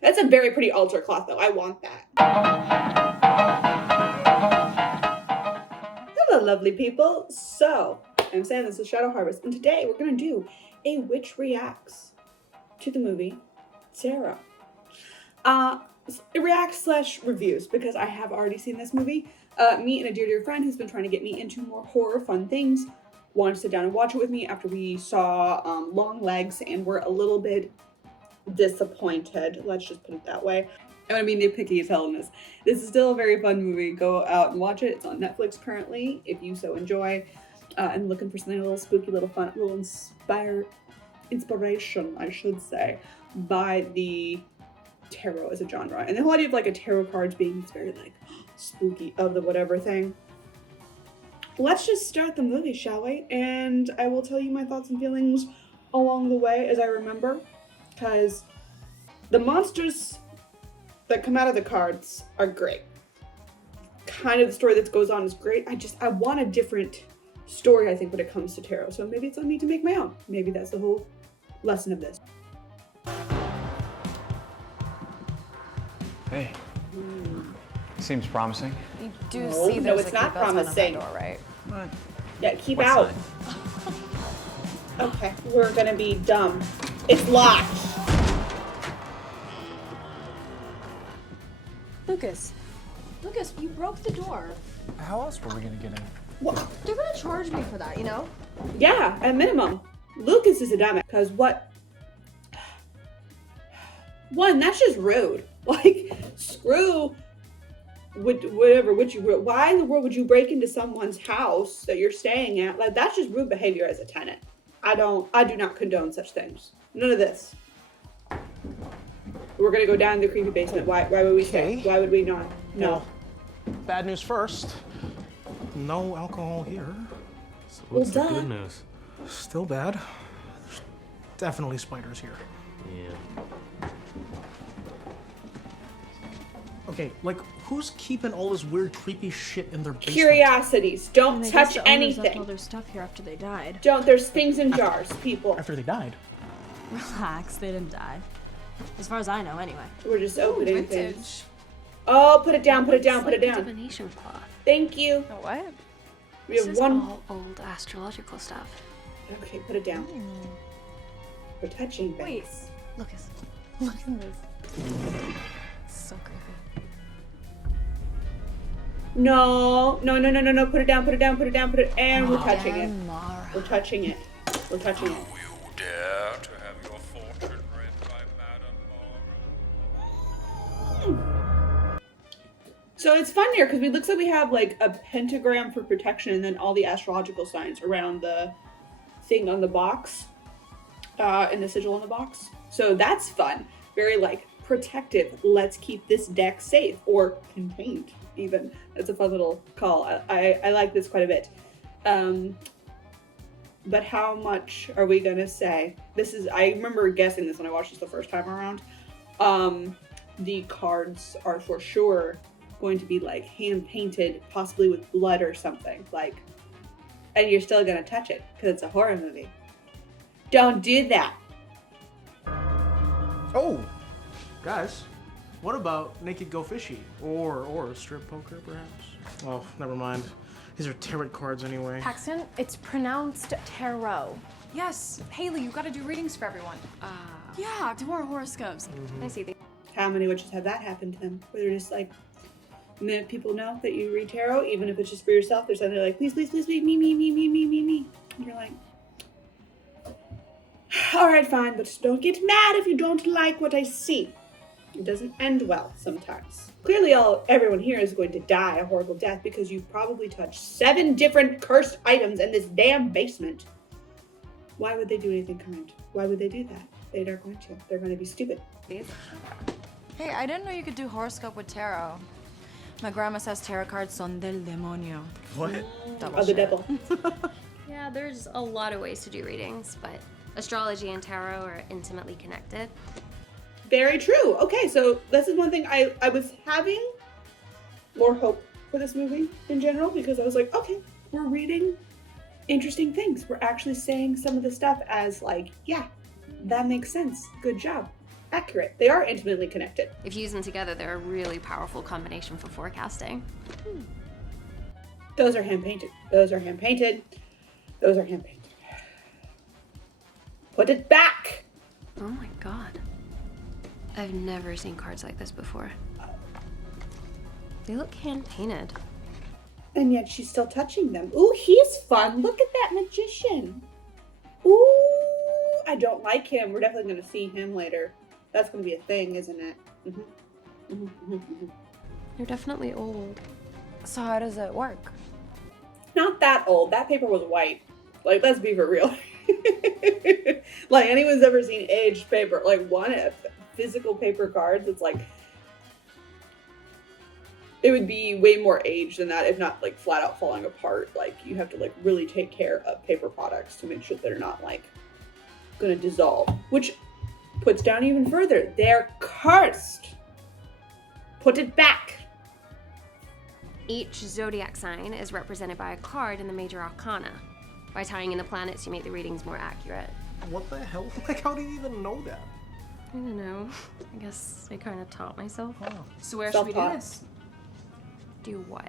That's a very pretty altar cloth, though. I want that. Hello, lovely people. So, I'm saying this is Shadow Harvest, and today we're going to do a Witch Reacts to the movie Sarah. Reacts/reviews, because I have already seen this movie. Me and a dear friend who's been trying to get me into more horror fun things wanted to sit down and watch it with me after we saw Long Legs, and we're a little bit disappointed. Let's just put it that way. I'm gonna be nitpicky as hell in this. This is still a very fun movie. Go out and watch it. It's on Netflix currently, if you so enjoy. And looking for something a little spooky, a little fun, a little inspiration, I should say, by the tarot as a genre. And the whole idea of like a tarot cards being this very like spooky of the whatever thing. Let's just start the movie, shall we? And I will tell you my thoughts and feelings along the way as I remember, because the monsters that come out of the cards are great. Kind of the story that goes on is great. I want a different story, I think, when it comes to tarot. So maybe it's on me to make my own. Maybe that's the whole lesson of this. Hey. Seems promising. You do see no, there's it's a not key button on promising. that door, right? What? Yeah, keep What out. sign? Okay, we're gonna be dumb. It's locked. Lucas, you broke the door. How else were we gonna get in? What? They're gonna charge me for that, you know? Yeah, at minimum. Lucas is a dumbass, because what? One, that's just rude. Like, screw whatever, why in the world would you break into someone's house that you're staying at? Like, that's just rude behavior as a tenant. I do not condone such things. None of this. We're gonna go down the creepy basement. Why would we stay? Okay. Why would we not? No. Well, bad news first. No alcohol here. So what's Well, the duh. good news? Still bad. There's definitely spiders here. Yeah. Okay, like, who's keeping all this weird, creepy shit in their basement? Curiosities. Don't And I guess touch the owners left all anything. their stuff here after they died. Don't. There's things in jars, people. After they died. Relax, they didn't die. As far as I know, anyway. We're just opening Vintage. things. Oh, put it down, put it down, put it It's like down. divination cloth. Thank you. Oh, what? We This have is one. all old astrological stuff. Okay, put it down. We're touching things. Wait, Lucas, look at this. So creepy. No. Put it down, put it down, put it down, put it. And we're touching it. Mara. We're touching it. We're touching it. You dare to have your fortune read by Madame Mara? So it's fun here because it looks like we have like a pentagram for protection and then all the astrological signs around the thing on the box, and the sigil on the box. So that's fun. Very like protective. Let's keep this deck safe or contained even. That's a fun little call. I like this quite a bit. But how much are we gonna say? I remember guessing this when I watched this the first time around. The cards are for sure going to be like hand painted, possibly with blood or something. Like, and you're still gonna touch it because it's a horror movie. Don't do that. Oh! Guys, what about Naked Go Fishy? Or Strip Poker, perhaps? Oh, never mind. These are tarot cards anyway. Paxton, it's pronounced tarot. Yes, Haley, you gotta do readings for everyone. Yeah, do more horoscopes. I see. How many witches have that happened to them? Where they're just like, the minute people know that you read tarot, even if it's just for yourself, they're suddenly like, please, please, please, please, me. And you're like, all right, fine, but don't get mad if you don't like what I see. It doesn't end well sometimes. Clearly everyone here is going to die a horrible death because you've probably touched 7 different cursed items in this damn basement. Why would they do anything kind? Why would they do that? They're not going to. They're going to be stupid. Hey, I didn't know you could do horoscope with tarot. My grandma says tarot cards son del demonio. What? Double Of the shit. devil. Yeah, there's a lot of ways to do readings, but astrology and tarot are intimately connected. Very true. Okay, so this is one thing I was having more hope for this movie in general because I was like, okay, we're reading interesting things. We're actually saying some of the stuff as like, yeah, that makes sense. Good job. accurate. They are intimately connected. If used them together, they're a really powerful combination for forecasting. Those are hand painted. Those are hand painted. Those are hand painted. Put it back! Oh my god. I've never seen cards like this before. They look hand-painted. And yet she's still touching them. Ooh, he's fun. Look at that magician. Ooh, I don't like him. We're definitely going to see him later. That's going to be a thing, isn't it? They're definitely old. So how does it work? Not that old. That paper was white. Like, let's be for real. Like, anyone's ever seen aged paper, like one physical paper cards, it's like, it would be way more aged than that, if not like flat out falling apart. Like, you have to like really take care of paper products to make sure they're not like gonna dissolve, which puts down even further. They're cursed. Put it back. Each zodiac sign is represented by a card in the major arcana. By tying in the planets, you make the readings more accurate. What the hell? Like, how do you even know that? I don't know. I guess I kind of taught myself. So where should we do Self-taught. this? Do what?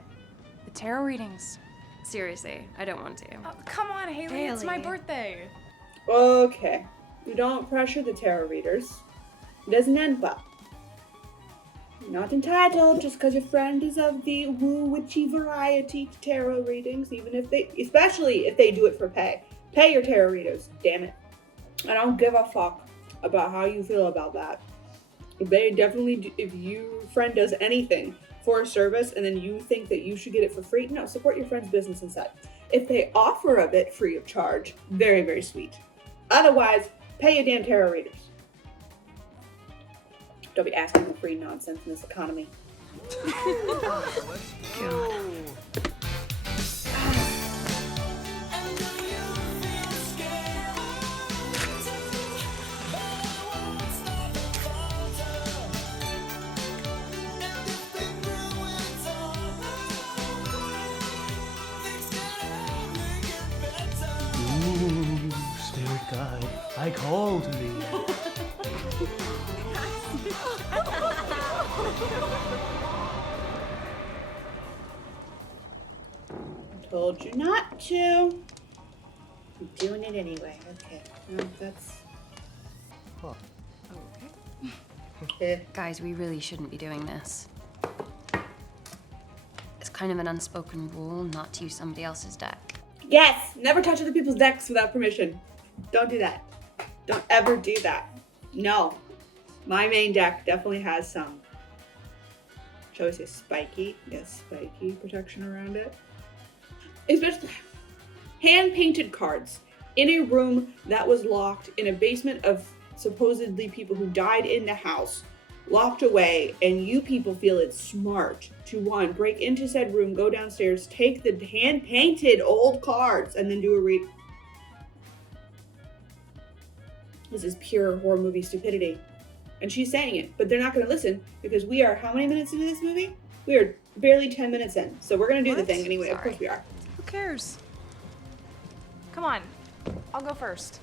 The tarot readings. Seriously, I don't want to. Oh, come on, Haley. It's my Haley. birthday. Okay. You don't pressure the tarot readers. It doesn't end well. You're not entitled just because your friend is of the woo witchy variety to tarot readings, even if they, especially if they do it for pay. Pay your tarot readers, damn it. I don't give a fuck about how you feel about that. They definitely do, if your friend does anything for a service and then you think that you should get it for free, no, support your friend's business instead. If they offer a bit free of charge, very, very sweet. Otherwise, pay your damn tarot readers. Don't be asking for free nonsense in this economy. Ooh, spirit guide, I call to thee. Told you not to. I'm doing it anyway. Okay. Well, that's. Huh. Guys, we really shouldn't be doing this. It's kind of an unspoken rule not to use somebody else's deck. Yes! Never touch other people's decks without permission. Don't do that. Don't ever do that. No. My main deck definitely has some. Shall we say spiky? Yes, spiky protection around it. Especially hand-painted cards in a room that was locked in a basement of supposedly people who died in the house, locked away, and you people feel it's smart to, one, break into said room, go downstairs, take the hand-painted old cards, and then do a read. This is pure horror movie stupidity. And she's saying it, but they're not going to listen because we are how many minutes into this movie? We are barely 10 minutes in. So we're going to do the What? thing anyway. Of Sorry. course we are. Who cares? Come on. I'll go first.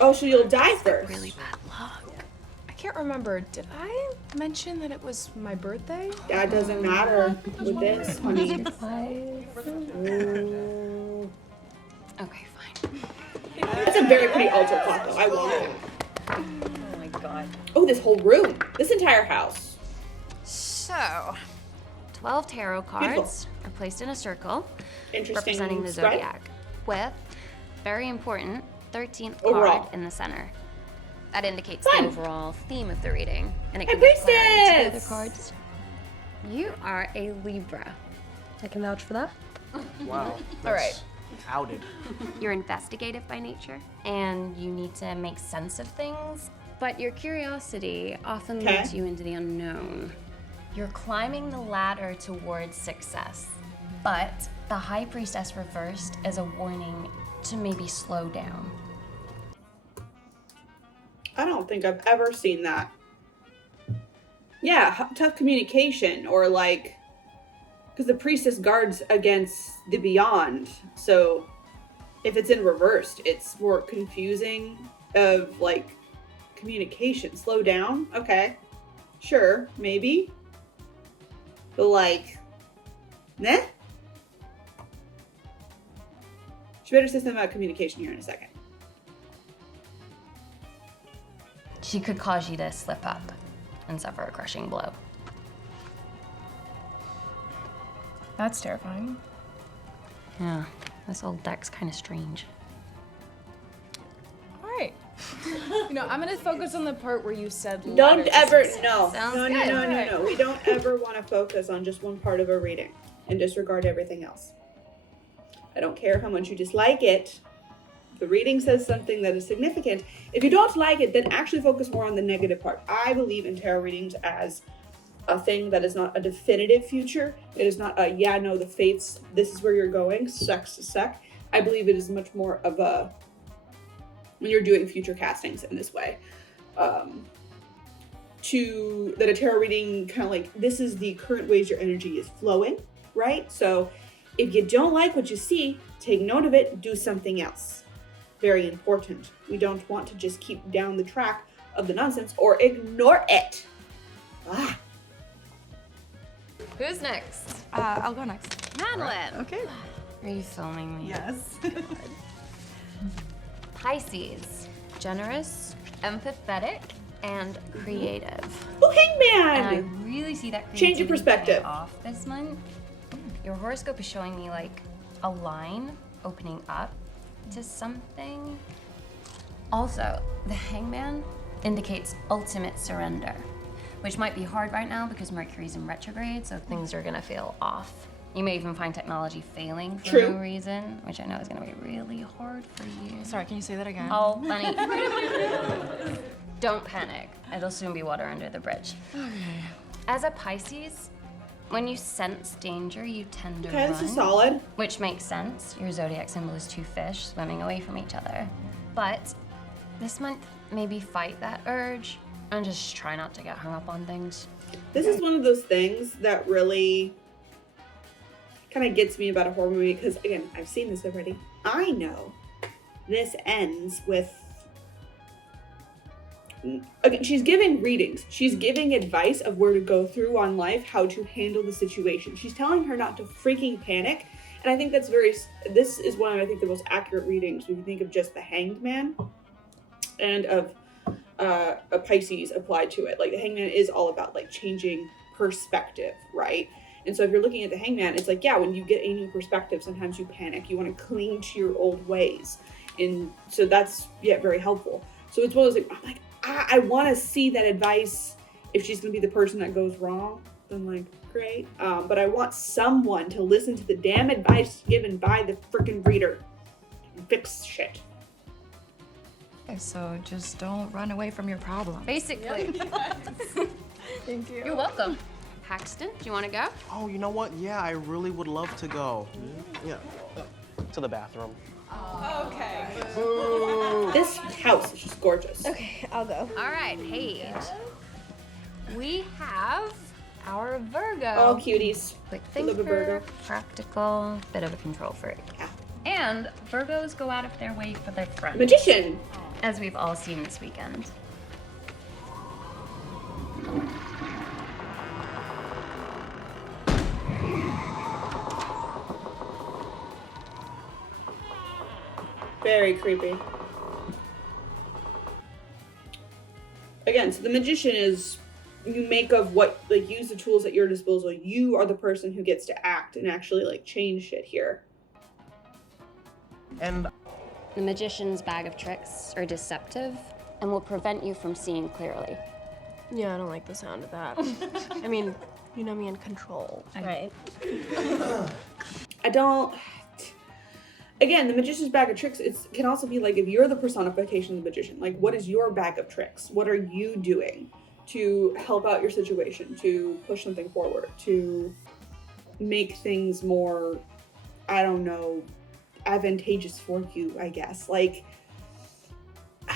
Oh, so you'll die first. Really bad luck. I can't remember. Did I mention that it was my birthday? That doesn't matter with this, honey. Ooh. Okay, fine. It's a very pretty altar clock, though. I want it. Oh my god. Oh, this whole room. This entire house. So, 12 tarot cards are placed in a circle Interesting representing the spread. zodiac, with, very important, 13th Overall. card in the center. That indicates Fun. the overall theme of the reading, and it Hey, can give clarity to the other priestess! cards. You are a Libra. I can vouch for that. Wow. All right. Outed. You're investigative by nature, and you need to make sense of things, but your curiosity often Okay. leads you into the unknown. You're climbing the ladder towards success, but the High Priestess reversed is a warning to maybe slow down. I don't think I've ever seen that. Yeah, tough communication, or like, because the priestess guards against the beyond. So if it's in reversed, it's more confusing of like communication. Slow down? Okay. Sure, maybe. But like, nah? She better say something about communication here in a second. She could cause you to slip up and suffer a crushing blow. That's terrifying. Yeah, this old deck's kind of strange. All right. You know, I'm gonna focus on the part where you said Don't ladder to ever, success. no. Sounds No. good. We don't ever want to focus on just one part of a reading and disregard everything else. I don't care how much you dislike it. The reading says something that is significant. If you don't like it, then actually focus more on the negative part. I believe in tarot readings as a thing that is not a definitive future. It is not a, yeah, no, the fates, this is where you're going, sucks to suck. I believe it is much more of a, when you're doing future castings in this way, that a tarot reading kind of like, this is the current ways your energy is flowing, right? So if you don't like what you see, take note of it, do something else. Very important. We don't want to just keep down the track of the nonsense or ignore it. Ah. Who's next? I'll go next. Madeline. Okay. Are you filming me? Yes. Pisces. Generous, empathetic, and creative. Oh, And I Hangman! really see that Change your creativity perspective. paying off this month. Your horoscope is showing me like a line opening up to something. Also, the Hangman indicates ultimate surrender, which might be hard right now because Mercury's in retrograde, so things are gonna feel off. You may even find technology failing for True. no reason, which I know is gonna be really hard for you. Sorry, can you say that again? Oh, funny. Don't panic. It'll soon be water under the bridge. As a Pisces, when you sense danger, you tend to Okay, run. this is solid. Which makes sense. Your zodiac symbol is two fish swimming away from each other. But this month, maybe fight that urge and just try not to get hung up on things. This is one of those things that really kind of gets me about a horror movie because, again, I've seen this already. I know this ends with. Again, she's giving readings. She's giving advice of where to go through on life, how to handle the situation. She's telling her not to freaking panic. And I think that's this is one of, I think, the most accurate readings when you think of just the Hanged Man and of a Pisces applied to it. Like, the Hangman is all about, like, changing perspective, right? And so if you're looking at the Hangman, it's like, yeah, when you get a new perspective, sometimes you panic. You want to cling to your old ways. And so that's, yeah, very helpful. So it's one of those, like, I'm like, I want to see that advice. If she's going to be the person that goes wrong, then, like, great. But I want someone to listen to the damn advice given by the freaking reader and fix shit. Okay, so just don't run away from your problem. Basically. Thank you. You're welcome. Paxton, do you want to go? Oh, you know what? Yeah, I really would love to go. Yeah. To the bathroom. Okay. This house is just gorgeous. Okay, I'll go. All right, Paige. We have our Virgo. Oh, cuties. Quick I love a thinker, Virgo. practical, bit of a control freak. Yeah. And Virgos go out of their way for their friends, Magician. as we've all seen this weekend. Very creepy. Again, so the magician is, you make of what, like, use the tools at your disposal. You are the person who gets to act and actually, like, change shit here. And The magician's bag of tricks are deceptive and will prevent you from seeing clearly. Yeah, I don't like the sound of that. I mean, you know me in control, right? I don't. Again, the magician's bag of tricks, can also be like, if you're the personification of the magician, like, what is your bag of tricks? What are you doing to help out your situation, to push something forward, to make things more, I don't know, advantageous for you, I guess. Like, I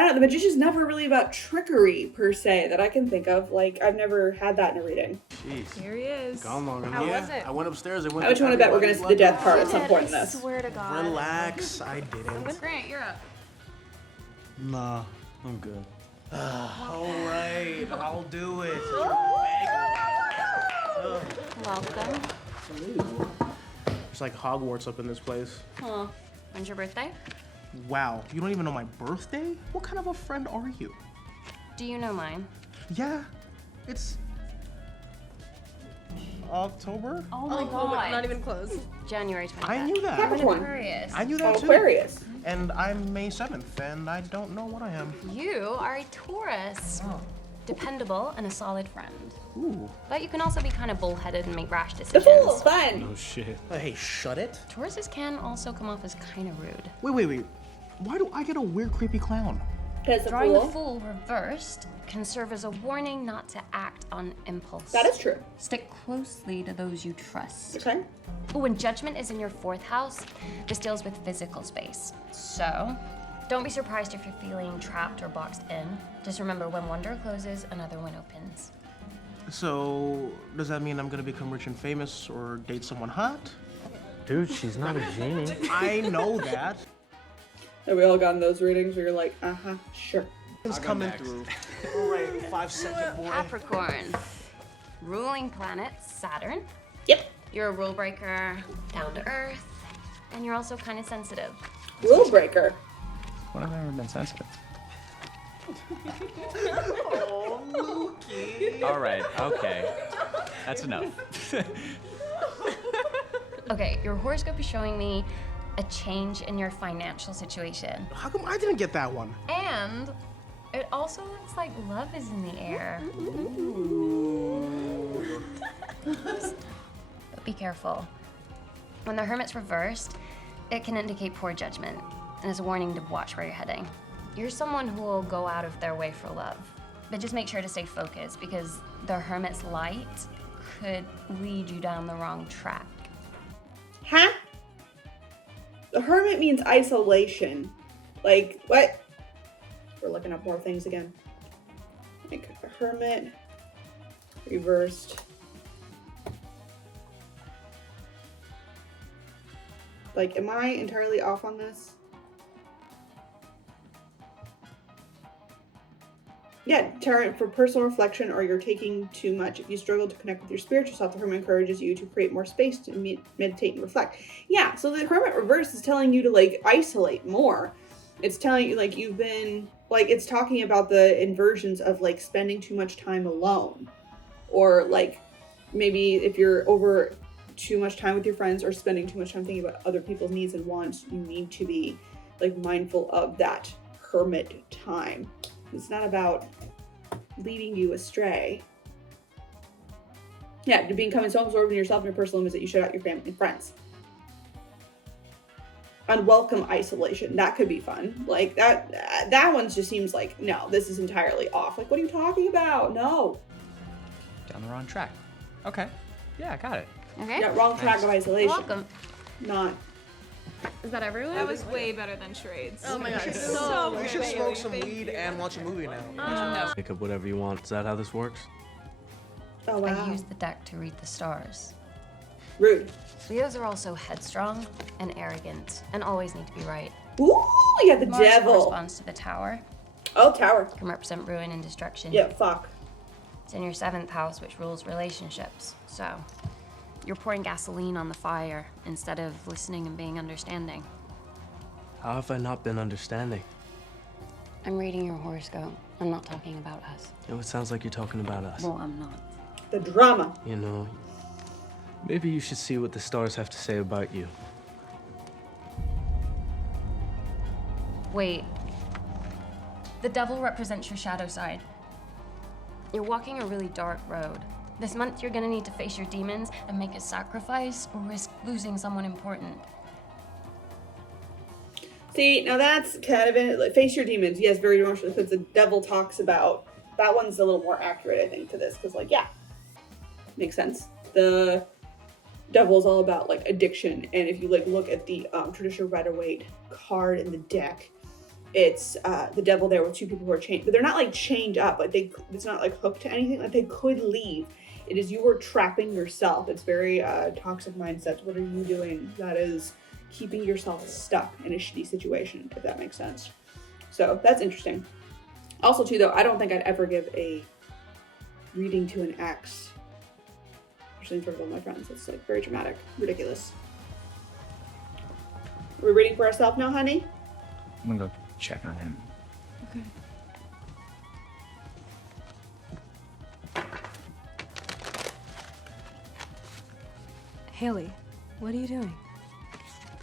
don't know, the magician's never really about trickery, per se, that I can think of. Like, I've never had that in a reading. jeez. Here he is. Come on, How yeah. was it? I went upstairs. I went. I just want to bet we're going to see the death part at some point in I this. swear to God. Relax. I didn't. Grant, you're up. Nah. I'm good. All right, I'll do it. Welcome. It's like Hogwarts up in this place. Huh. When's your birthday? Wow, you don't even know my birthday? What kind of a friend are you? Do you know mine? Yeah, it's October. Oh my god. Not even close. January 25th. I knew that. Capricorn. Aquarius. I knew that too. Aquarius. And I'm May 7th, and I don't know what I am. You are a Taurus. Dependable and a solid friend. Ooh. But you can also be kind of bullheaded and make rash The decisions. Fool. Fun. Oh shit. Hey, shut it. Tauruses can also come off as kind of rude. Wait. Why do I get a weird, creepy clown? Because the Drawing the Fool. Fool reversed can serve as a warning not to act on impulse. That is true. Stick closely to those you trust. Okay. When Judgment is in your 4th house, this deals with physical space. So, don't be surprised if you're feeling trapped or boxed in. Just remember, when one door closes, another one opens. So, does that mean I'm gonna become rich and famous or date someone hot? Dude, she's not a genie. I know that. Have we all gotten those readings where you're like, sure. It's coming through. All right, 5-second boy. Capricorn. Ruling planet, Saturn. Yep. You're a rule breaker, down to earth, and you're also kind of sensitive. Rule breaker. When have I ever been sensitive? All right, okay. That's enough. Okay, your horoscope is showing me a change in your financial situation. How come I didn't get that one? And it also looks like love is in the air. But be careful. When the Hermit's reversed, it can indicate poor judgment and is a warning to watch where you're heading. You're someone who will go out of their way for love. But just make sure to stay focused because the Hermit's light could lead you down the wrong track. Huh? The Hermit means isolation. Like, what? We're looking up more things again. Like, a Hermit reversed. Like, am I entirely off on this? Yeah, tarot for personal reflection or you're taking too much. If you struggle to connect with your spiritual self, the Hermit encourages you to create more space to meditate and reflect. Yeah, so the Hermit reverse is telling you to, like, isolate more. It's telling you, like, you've been, like, it's talking about the inversions of, like, spending too much time alone. Or, like, maybe if you're over too much time with your friends or spending too much time thinking about other people's needs and wants, you need to be, like, mindful of that Hermit time. It's not about leading you astray. Yeah, you're becoming so absorbed in yourself and your personal limits that you shut out your family and friends. Unwelcome isolation. That could be fun. Like, that one just seems like, no, this is entirely off. Like, what are you talking about? No. Down the wrong track. Okay. Yeah, I got it. Okay? Yeah, wrong track of isolation. You're welcome. Not. Is that everyone? That was way better than charades. Oh my god. We should smoke some weed and watch a movie now. Pick up whatever you want. Is that how this works? Oh, wow. I use the deck to read the stars. Rude. Leos are also headstrong and arrogant and always need to be right. Ooh, you got the Mars devil. corresponds to the tower. Oh, tower. Can represent ruin and destruction. Yeah, fuck. It's in your 7th house, which rules relationships. So, you're pouring gasoline on the fire instead of listening and being understanding. How have I not been understanding? I'm reading your horoscope. I'm not talking about us. You know, it sounds like you're talking about us. Well, I'm not. The drama. You know, maybe you should see what the stars have to say about you. Wait. The devil represents your shadow side. You're walking a really dark road. This month, you're gonna need to face your demons and make a sacrifice or risk losing someone important. See, now that's kind of in like, face your demons. Yes, very emotional because the devil talks about that one's a little more accurate, I think, to this because, like, yeah, makes sense. The devil is all about like addiction, and if you like look at the traditional Rider-Waite card in the deck, it's the devil there with two people who are chained, but they're not like chained up. Like it's not like hooked to anything. Like they could leave. It is you are trapping yourself. It's very toxic mindset. What are you doing? That is keeping yourself stuck in a shitty situation, if that makes sense. So that's interesting. Also, too, though, I don't think I'd ever give a reading to an ex. Especially in front of all my friends. It's like very dramatic. Ridiculous. Are we reading for ourselves now, honey? I'm gonna go check on him. Okay. Haley, what are you doing?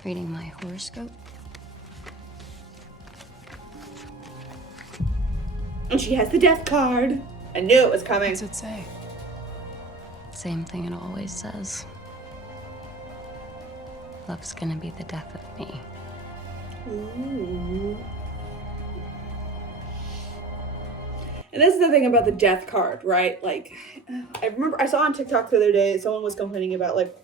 Reading my horoscope. And she has the death card. I knew it was coming. What's it say? Same thing it always says. Love's gonna be the death of me. Ooh. And this is the thing about the death card, right? Like, I remember I saw on TikTok the other day, someone was complaining about like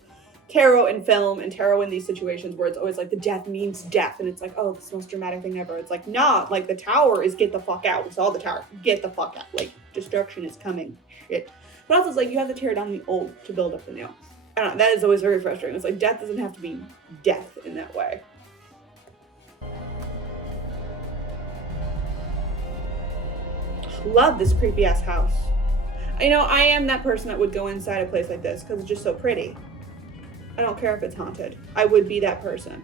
tarot in film and tarot in these situations where it's always like the death means death. And it's like, oh, it's the most dramatic thing ever. It's like, nah, like the tower is get the fuck out. We saw the tower. Get the fuck out. Like, destruction is coming. Shit. But also it's like, you have to tear down the old to build up the new. I don't know. That is always very frustrating. It's like, death doesn't have to be death in that way. Love this creepy ass house. You know, I am that person that would go inside a place like this because it's just so pretty. I don't care if it's haunted. I would be that person.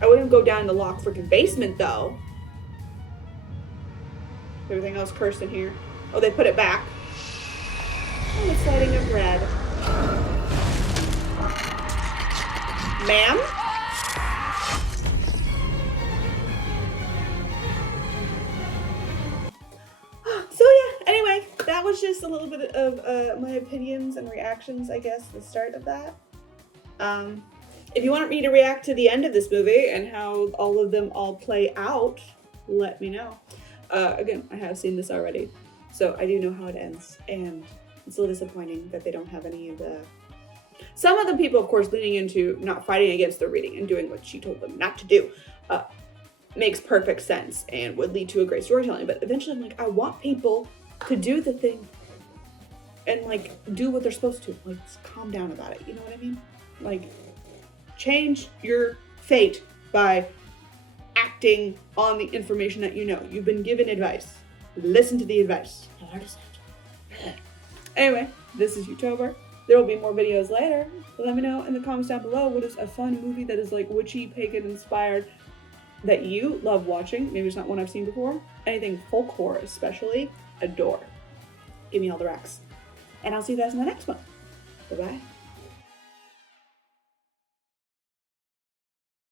I wouldn't go down the locked freaking basement though. Everything else cursed in here. Oh, they put it back. Oh, it's lighting up red. Ma'am? So yeah, anyway, that was just a little bit of my opinions and reactions, I guess, the start of that. If you want me to react to the end of this movie and how all of them all play out, let me know. Again, I have seen this already, so I do know how it ends, and it's a little disappointing that they don't have any of the... Some of the people, of course, leaning into not fighting against the reading and doing what she told them not to do, makes perfect sense and would lead to a great storytelling. But eventually I'm like, I want people to do the thing and like do what they're supposed to. Like, calm down about it. You know what I mean? Like, change your fate by acting on the information that you know. You've been given advice. Listen to the advice. How hard is it? Anyway, this is Utober. There will be more videos later. Let me know in the comments down below what is a fun movie that is like witchy, pagan inspired that you love watching. Maybe it's not one I've seen before. Anything folk horror especially, adore. Give me all the racks. And I'll see you guys in the next one. Bye-bye.